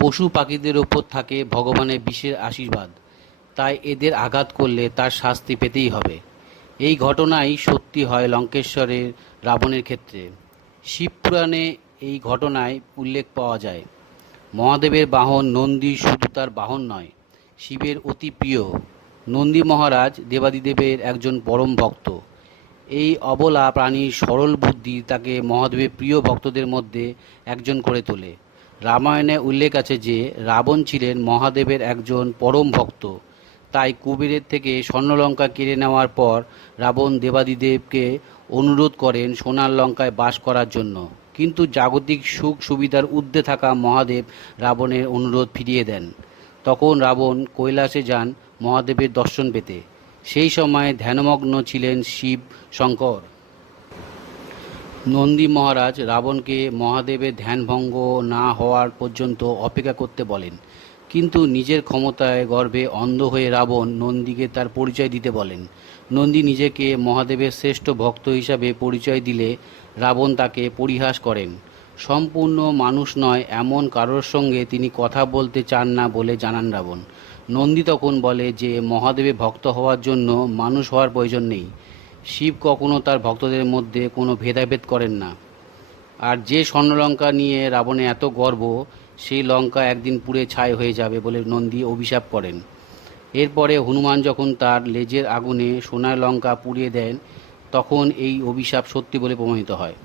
পশু পাখিদের ওপর থাকে ভগবানের বিশেষ আশীর্বাদ, তাই এদের আঘাত করলে তার শাস্তি পেতেই হবে। এই ঘটনাই সত্যি হয় লঙ্কেশ্বরের রাবণের ক্ষেত্রে। শিবপুরাণে এই ঘটনায় উল্লেখ পাওয়া যায়। মহাদেবের বাহন নন্দী শুধু তার বাহন নয়, শিবের অতি প্রিয়। নন্দী মহারাজ দেবাদিদেবের একজন পরম ভক্ত। এই অবলা প্রাণীর সরল বুদ্ধি তাকে মহাদেবের প্রিয় ভক্তদের মধ্যে একজন করে তোলে। রামায়ণে উল্লেখ আছে যে রাবণ ছিলেন মহাদেবের একজন পরম ভক্ত। তাই কুবেরের থেকে স্বর্ণলঙ্কা কেড়ে নেওয়ার পর রাবণ দেবাদিদেবকে অনুরোধ করেন সোনার লঙ্কায় বাস করার জন্য, কিন্তু জাগতিক সুখ সুবিধার ঊর্ধ্বে থাকা মহাদেব রাবণের অনুরোধ ফিরিয়ে দেন। তখন রাবণ কৈলাসে যান মহাদেবের দর্শন পেতে। সেই সময় ধ্যানমগ্ন ছিলেন শিব শঙ্কর। নন্দী মহারাজ রাবণকে মহাদেবের ধ্যানভঙ্গ না হওয়ার পর্যন্ত অপেক্ষা করতে বলেন, কিন্তু নিজের ক্ষমতায় গর্বে অন্ধ হয়ে রাবণ নন্দীকে তার পরিচয় দিতে বলেন। নন্দী নিজেকে মহাদেবের শ্রেষ্ঠ ভক্ত হিসাবে পরিচয় দিলে রাবণ তাকে পরিহাস করেন। সম্পূর্ণ মানুষ নয় এমন কারোর সঙ্গে তিনি কথা বলতে চান না বলে জানান রাবণ। নন্দী তখন বলে যে মহাদেবের ভক্ত হওয়ার জন্য মানুষ হওয়ার প্রয়োজন নেই। শিব কখনো তার ভক্তদের মধ্যে কোনো ভেদাভেদ করেন না। আর যে স্বর্ণলঙ্কা নিয়ে রাবণের এত গর্ব, সেই লঙ্কা একদিন পুড়ে ছাই হয়ে যাবে বলে নন্দী অভিশাপ করেন। এরপরে হনুমান যখন তার লেজের আগুনে সোনার লঙ্কা পুড়িয়ে দেন, তখন এই অভিশাপ সত্যি বলে প্রমাণিত হয়।